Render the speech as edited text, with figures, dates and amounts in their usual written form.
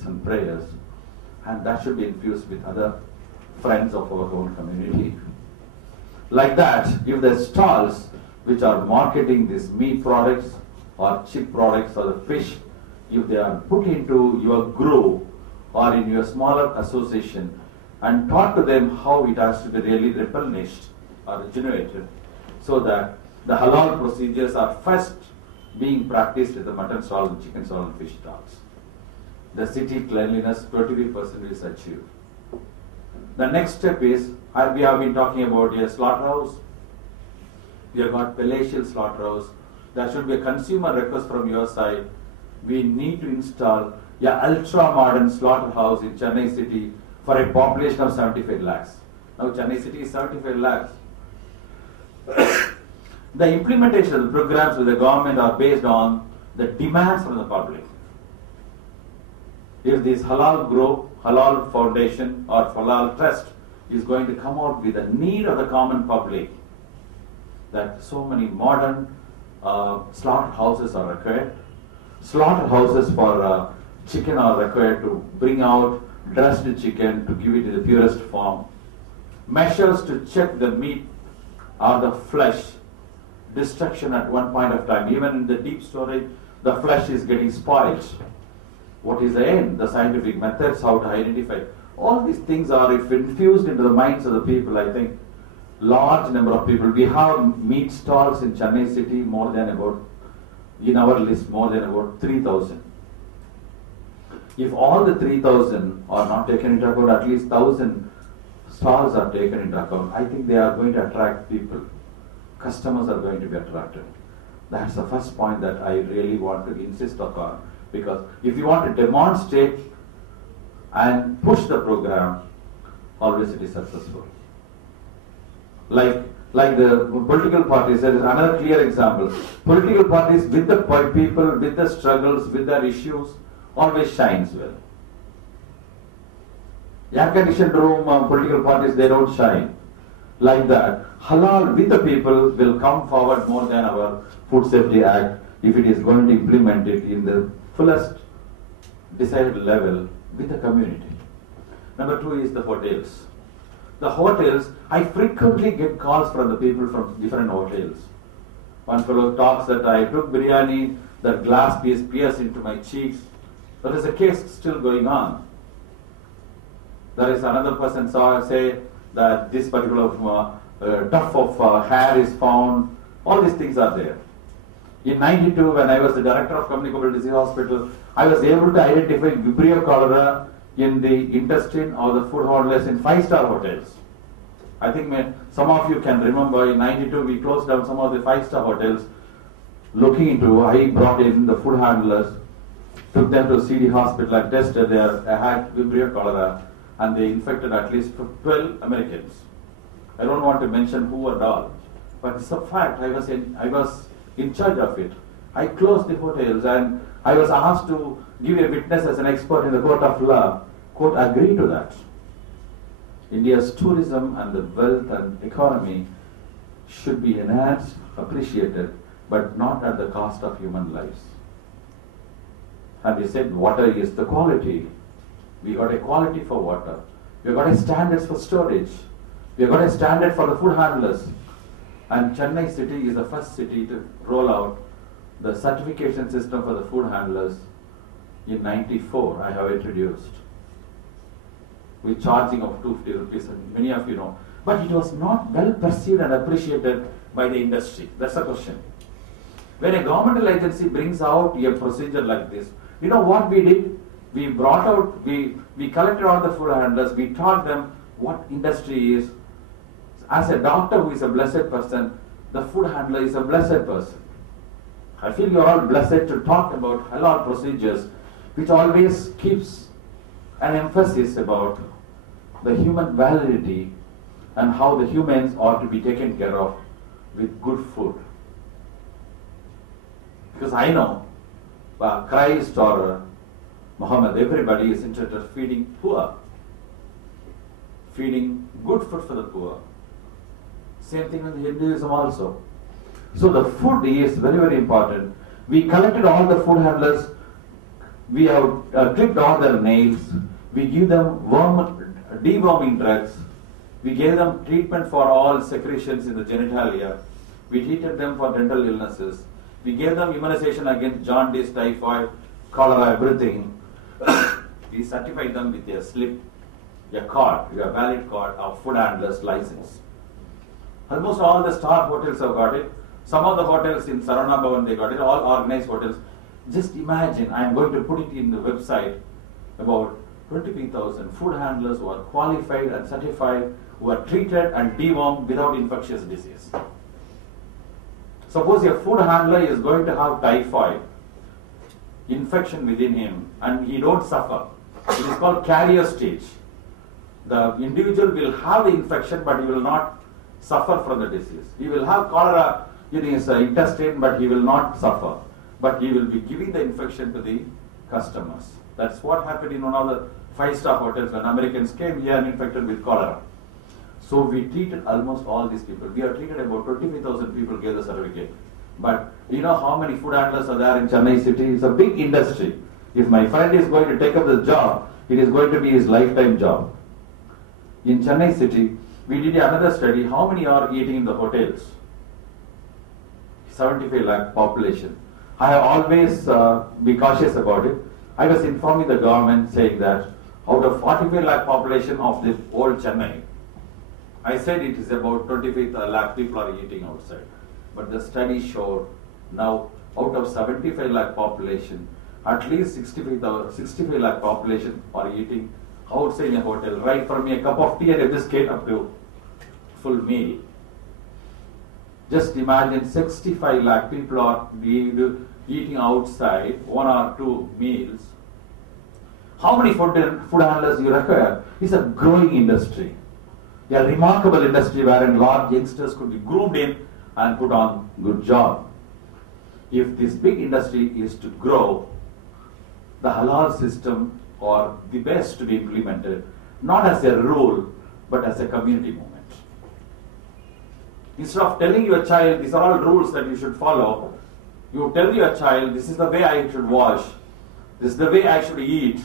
devotions and prayers, and that should be infused with other friends of our own community. Like that, if the stalls which are marketing these meat products or chip products or the fish, if they are put into your grove or in your smaller association and taught to them how it has to be really replenished or regenerated, so that the halal procedures are first being practiced at the mutton stall, and chicken stall and fish stalls, the city cleanliness 23% is achieved. The next step is, we have been talking about a slaughterhouse, we have got palatial slaughterhouse. There should be a consumer request from your side. We need to install an ultra-modern slaughterhouse in Chennai city for a population of 75 lakhs. Now Chennai city is 75 lakhs. The implementation of the programs with the government are based on the demands from the public. If this halal group, halal foundation or halal trust is going to come out with the need of the common public, that so many modern slaughterhouses are required. Slaughterhouses for chicken are required to bring out dressed chicken to give it in the purest form. Measures to check the meat or the flesh destruction at one point of time. Even in the deep storage, the flesh is getting spoiled. What is the end? The scientific methods, how to identify. All these things are, if infused into the minds of the people, I think large number of people. We have meat stalls in Chennai city more than about, in our list, more than about 3,000. If all the 3,000 are not taken into account, at least 1,000 stalls are taken into account, I think they are going to attract people. Customers are going to be attracted. That's the first point that I really want to insist upon, because if you want to demonstrate and push the program, always it is successful. Like the political parties, there is another clear example. Political parties with the people, with the struggles, with their issues, always shines well. Air-conditioned room political parties, they don't shine. Like that, halal with the people will come forward more than our Food Safety Act if it is going to implement it in the fullest decided level with the community. Number 2 is the hotels. The hotels, I frequently get calls from the people from different hotels. One fellow talks that I took biryani, that glass piece pierced into my cheeks. There is a case still going on. There is another person say that this particular tuft of hair is found. All these things are there. In '92, when I was the director of Communicable Disease Hospital, I was able to identify Vibrio cholera in the intestine or the food handlers in 5-star hotels. I think some of you can remember in '92 we closed down some of the 5-star hotels. Looking into, I brought in the food handlers, took them to CD hospital and tested. They had Vibrio cholera and they infected at least 12 Americans. I don't want to mention who and all, but it's a fact. I was in charge of it. I closed the hotels and I was asked to give a witness as an expert in the court of law. Court agreed to that. India's tourism and the wealth and economy should be enhanced, appreciated, but not at the cost of human lives. And we said water is the quality. We got a quality for water. We got a standards for storage. We got a standard for the food handlers. And Chennai city is the first city to roll out the certification system for the food handlers. In '94, I have introduced with charging of 250 rupees, and many of you know. But it was not well perceived and appreciated by the industry. That's the question. When a governmental agency brings out a procedure like this, you know what we did? We brought out, we collected all the food handlers, we taught them what industry is. As a doctor who is a blessed person, the food handler is a blessed person. I feel you are all blessed to talk about halal procedures, which always keeps an emphasis about the human validity and how the humans are to be taken care of with good food. Because I know Christ or Muhammad, everybody is interested in feeding poor, feeding good food for the poor. Same thing with Hinduism also. So the food is very, very important. We collected all the food handlers, We have clipped all their nails. We give them deworming drugs. We gave them treatment for all secretions in the genitalia. We treated them for dental illnesses. We gave them immunization against jaundice, typhoid, cholera, everything. We certified them with a slip, a card, a valid card of food handler's license. Almost all the star hotels have got it. Some of the hotels in Sarana Bhavan, they got it, all organized hotels. Just imagine, I am going to put it in the website, about 23,000 food handlers who are qualified and certified, who are treated and dewormed without infectious disease. Suppose a food handler is going to have typhoid infection within him and he don't suffer. It is called carrier stage. The individual will have the infection but he will not suffer from the disease. He will have cholera in his intestine but he will not suffer. But he will be giving the infection to the customers. That's what happened in one of the 5-star hotels when Americans came here and infected with cholera. So we treated almost all these people. We have treated about 25,000 people gave the certificate. But you know how many food handlers are there in Chennai city? It's a big industry. If my friend is going to take up this job, it is going to be his lifetime job. In Chennai city, we did another study. How many are eating in the hotels? 75 lakh population. I have always be cautious about it. I was informing the government saying that out of 45 lakh population of the whole Chennai, I said it is about 25 lakh people are eating outside. But the study showed now out of 75 lakh population, at least 65 lakh population are eating outside in a hotel, right from a cup of tea and a biscuit up to full meal. Just imagine 65 lakh people are eating outside 1 or 2 meals. How many food handlers you require? It's a growing industry. A remarkable industry wherein large youngsters could be groomed in and put on good job. If this big industry is to grow, the halal system or the best to be implemented, not as a rule, but as a community movement. Instead of telling your child, these are all rules that you should follow, you tell your child, this is the way I should wash, this is the way I should eat,